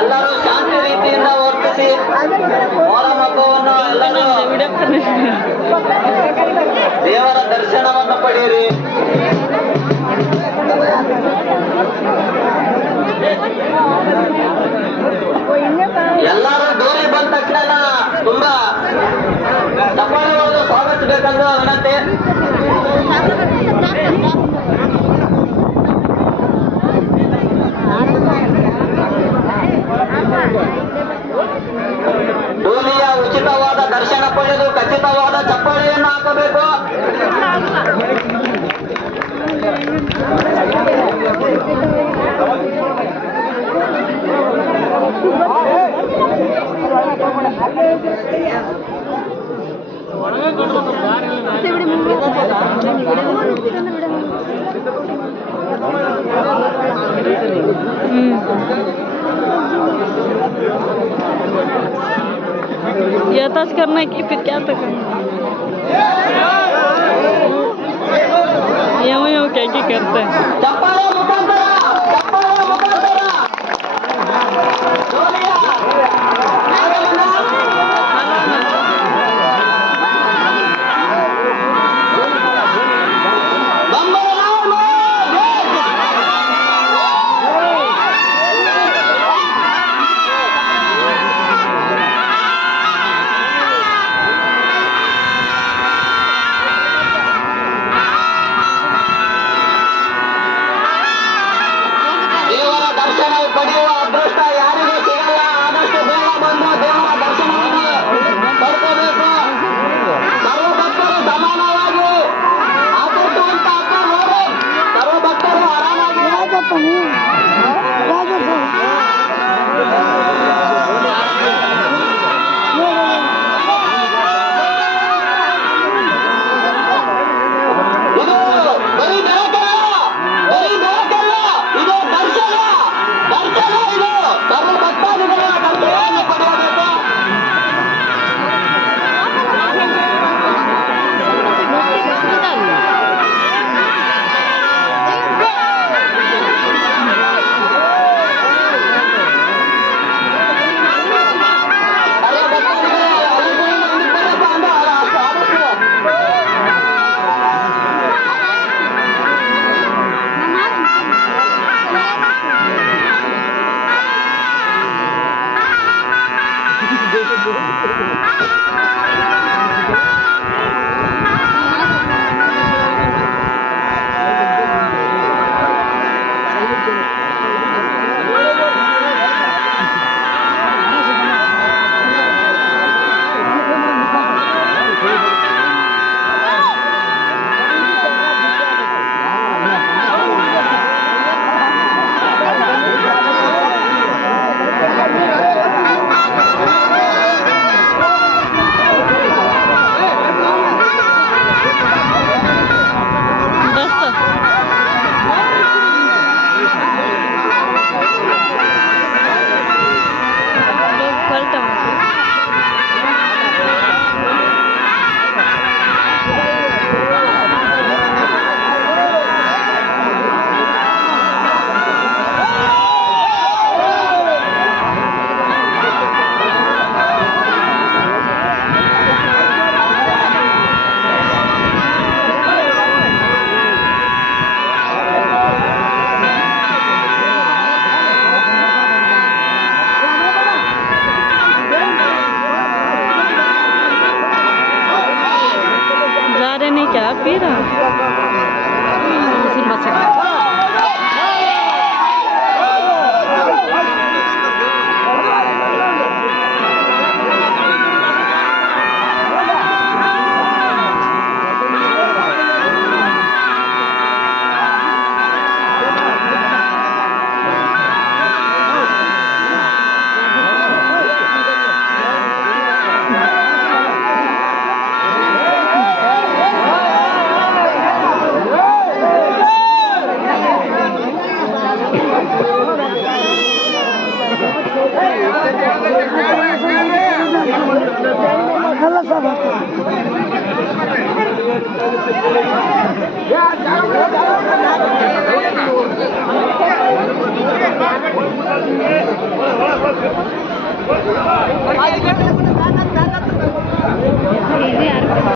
ಎಲ್ಲರೂ ಶಾಂತಿ ರೀತಿಯಿಂದ ವರ್ತಿಸಿ ಮೊಹರಂ ಹಬ್ಬವನ್ನು ಎಲ್ಲರೂ ದೇವರ ದರ್ಶನವನ್ನು ಪಡೆಯಿರಿ. ಎಲ್ಲರೂ ದೂರಿ ಬಂದ ತಕ್ಷಣ ತುಂಬಾ ಚಪ್ಪಾಳೆಗಳನ್ನು ಸ್ವಾಗತಿಸಬೇಕೆಂದು ವಿನಂತಿ. ಡೋಲಿಯ ಉಚಿತವಾದ ದರ್ಶನ ಪಡೆದು ಖಚಿತವಾದ ಚಪ್ಪಾಳೆಯನ್ನು ಹಾಕಬೇಕು. ये तज करना कि फिर क्या तो करना यूं क्या करते हैं. ಪಡೆಯುವ ಅದೃಷ್ಟ ಯಾರಿಗೂ ಸಿಗಲ್ಲ. ಆದಷ್ಟು ಬೇಗ ಬಂದು ದೇವರ ದರ್ಶನವನ್ನು ಪಡ್ಕೋಬೇಕು. ಸರ್ವಭಕ್ತರು ಸಮಾನವಾಗಿ ಆಚರಿಸುವಂತ ಹಬ್ಬ ನೋಡಿ. ಸರ್ವಭಕ್ತರು ಆರಾಮಾಗಿ क्या पी रहा Ya,